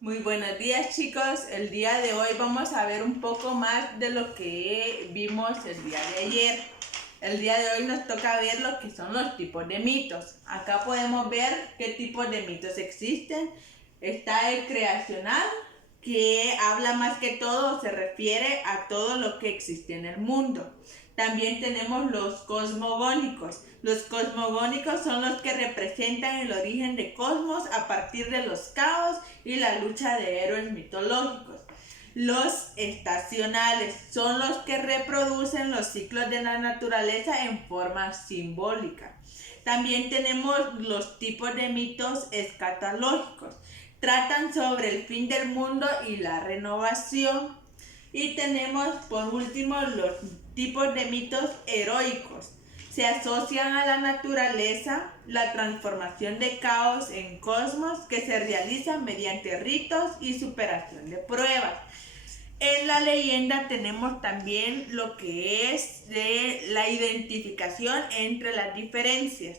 Muy buenos días, chicos. El día de hoy vamos a ver un poco más de lo que vimos el día de ayer. El día de hoy nos toca ver lo que son los tipos de mitos. Acá podemos ver qué tipos de mitos existen. Está el creacional, que habla más que todo, se refiere a todo lo que existe en el mundo. También tenemos los cosmogónicos. Los cosmogónicos son los que representan el origen de cosmos a partir de los caos y la lucha de héroes mitológicos. Los estacionales son los que reproducen los ciclos de la naturaleza en forma simbólica. También tenemos los tipos de mitos escatológicos. Tratan sobre el fin del mundo y la renovación. Y tenemos por último los tipos de mitos heroicos. Se asocian a la naturaleza, la transformación de caos en cosmos que se realizan mediante ritos y superación de pruebas. En la leyenda tenemos también lo que es de la identificación entre las diferencias.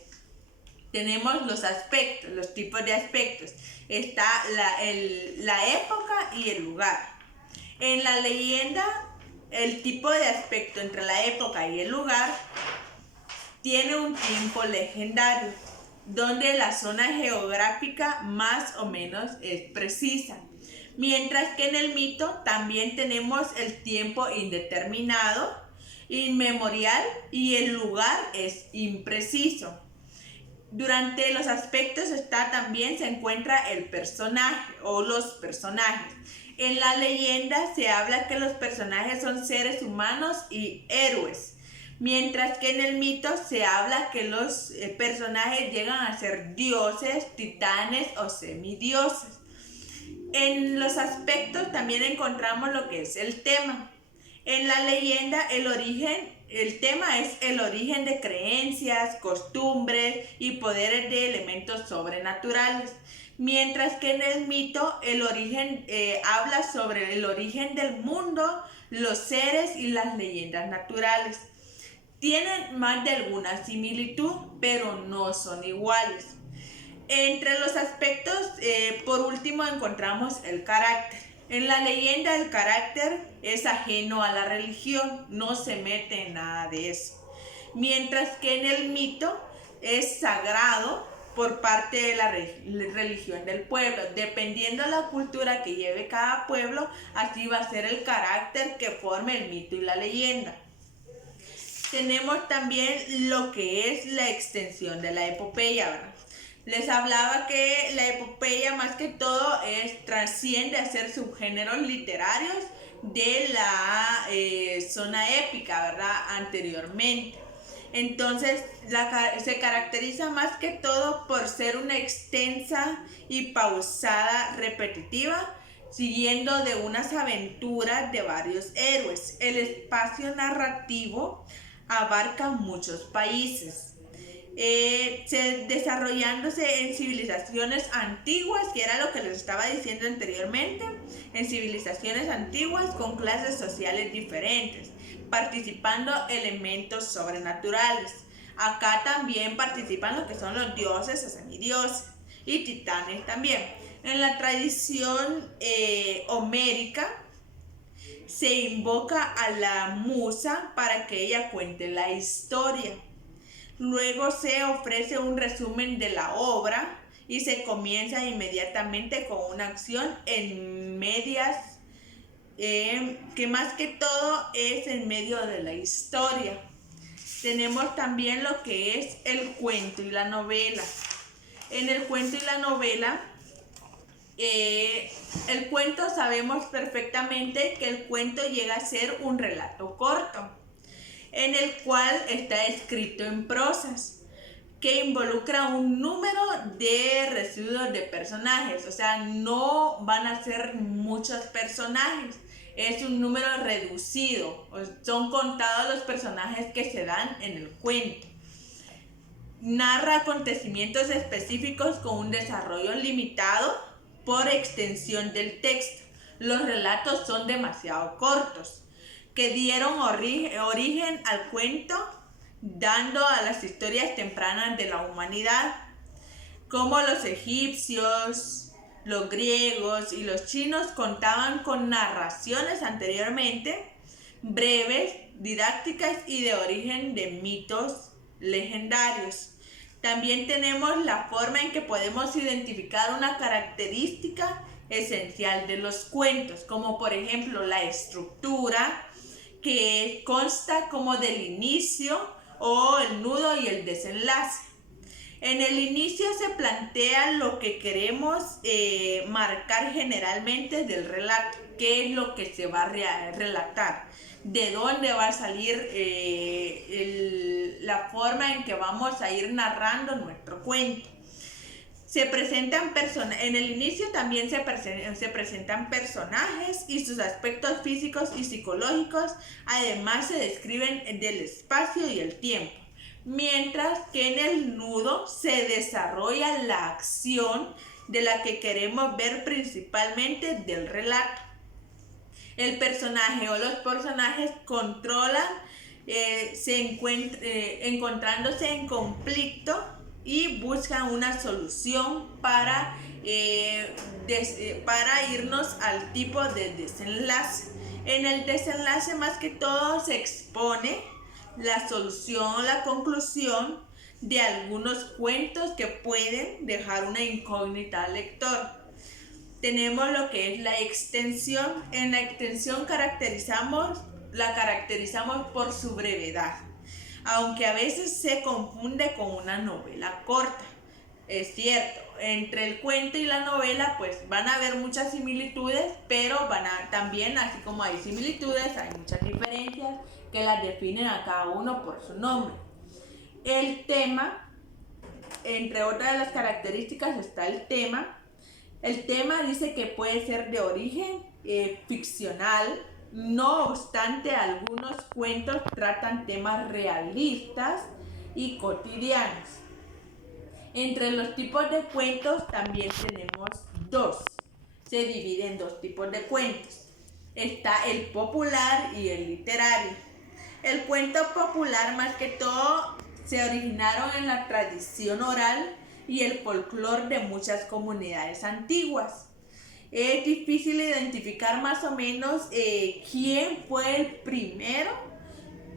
Tenemos los aspectos, los tipos de aspectos. Está la época y el lugar. En la leyenda, el tipo de aspecto entre la época y el lugar tiene un tiempo legendario, donde la zona geográfica más o menos es precisa. Mientras que en el mito también tenemos el tiempo indeterminado, inmemorial, y el lugar es impreciso. Durante los aspectos también se encuentra el personaje o los personajes. En la leyenda se habla que los personajes son seres humanos y héroes, mientras que en el mito se habla que los personajes llegan a ser dioses, titanes o semidioses. En los aspectos también encontramos lo que es el tema. En la leyenda el tema es el origen de creencias, costumbres y poderes de elementos sobrenaturales. Mientras que en el mito el origen habla sobre el origen del mundo, los seres y las leyendas naturales. Tienen más de alguna similitud, pero no son iguales. Entre los aspectos, por último, encontramos el carácter. En la leyenda el carácter es ajeno a la religión, no se mete en nada de eso. Mientras que en el mito es sagrado por parte de la religión del pueblo. Dependiendo de la cultura que lleve cada pueblo, así va a ser el carácter que forme el mito y la leyenda. Tenemos también lo que es la extensión de la epopeya, ¿verdad? Les hablaba que la epopeya más que todo trasciende a ser subgéneros literarios de la zona épica, ¿verdad? Anteriormente. Entonces se caracteriza más que todo por ser una extensa y pausada repetitiva, siguiendo de unas aventuras de varios héroes. El espacio narrativo abarca muchos países. Desarrollándose en civilizaciones antiguas, que era lo que les estaba diciendo anteriormente, en civilizaciones antiguas con clases sociales diferentes, participando elementos sobrenaturales. Acá también participan lo que son los dioses o semidioses y titanes también. En la tradición homérica se invoca a la musa para que ella cuente la historia. Luego se ofrece un resumen de la obra y se comienza inmediatamente con una acción en medias, que más que todo es en medio de la historia. Tenemos también lo que es el cuento y la novela. En el cuento y la novela, el cuento sabemos perfectamente que el cuento llega a ser un relato corto, en el cual está escrito en prosas, que involucra un número de residuos de personajes, o sea, no van a ser muchos personajes, es un número reducido, son contados los personajes que se dan en el cuento. Narra acontecimientos específicos con un desarrollo limitado por extensión del texto. Los relatos son demasiado cortos, que dieron origen al cuento, dando a las historias tempranas de la humanidad, como los egipcios, Los griegos y los chinos contaban con narraciones anteriormente, breves, didácticas y de origen de mitos legendarios. También tenemos la forma en que podemos identificar una característica esencial de los cuentos, como por ejemplo la estructura, que consta como del inicio o el nudo y el desenlace. En el inicio se plantea lo que queremos marcar generalmente del relato, qué es lo que se va a relatar, de dónde va a salir la forma en que vamos a ir narrando nuestro cuento. En el inicio también se presentan personajes y sus aspectos físicos y psicológicos, además se describen del espacio y el tiempo, mientras que en el nudo se desarrolla la acción de la que queremos ver principalmente del relato. El personaje o los personajes controlan encontrándose en conflicto y buscan una solución para irnos al tipo de desenlace. En el desenlace más que todo se expone la solución, la conclusión de algunos cuentos que pueden dejar una incógnita al lector. Tenemos lo que es la extensión. En la extensión la caracterizamos por su brevedad, aunque a veces se confunde con una novela corta. Es cierto, entre el cuento y la novela pues van a haber muchas similitudes, pero también, así como hay similitudes, hay muchas diferencias que las definen a cada uno por su nombre. El tema, entre otras de las características está el tema. El tema dice que puede ser de origen ficcional, no obstante algunos cuentos tratan temas realistas y cotidianos. Entre los tipos de cuentos también tenemos dos. Se divide en dos tipos de cuentos. Está el popular y el literario. El cuento popular más que todo se originaron en la tradición oral y el folclore de muchas comunidades antiguas. Es difícil identificar más o menos quién fue el primero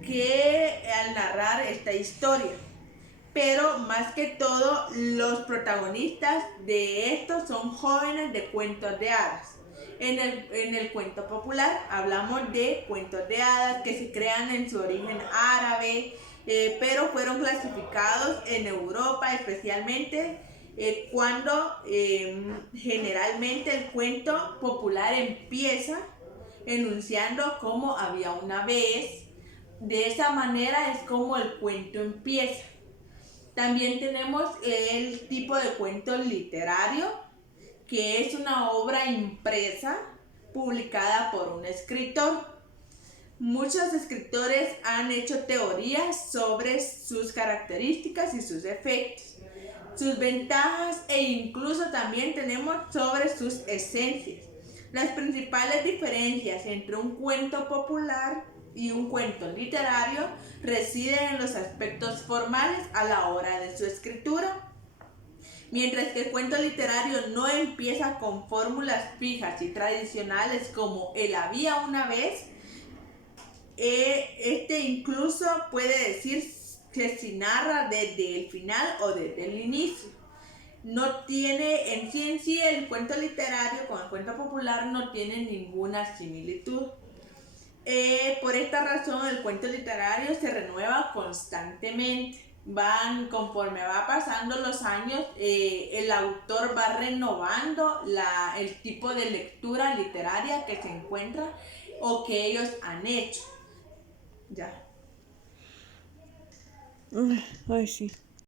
que al narrar esta historia, pero más que todo los protagonistas de estos son jóvenes de cuentos de hadas. En el cuento popular hablamos de cuentos de hadas que se crean en su origen árabe, pero fueron clasificados en Europa especialmente cuando generalmente el cuento popular empieza enunciando cómo había una vez. De esa manera es como el cuento empieza. También tenemos el tipo de cuento literario, que es una obra impresa publicada por un escritor. Muchos escritores han hecho teorías sobre sus características y sus efectos, sus ventajas e incluso también tenemos sobre sus esencias. Las principales diferencias entre un cuento popular y un cuento literario residen en los aspectos formales a la hora de su escritura. Mientras que el cuento literario no empieza con fórmulas fijas y tradicionales como el había una vez, este incluso puede decir que se narra desde el final o desde el inicio. No tiene en sí el cuento literario con el cuento popular no tiene ninguna similitud. Por esta razón el cuento literario se renueva constantemente. Conforme va pasando los años, el autor va renovando el tipo de lectura literaria que se encuentra o que ellos han hecho. Ya. Ay, sí.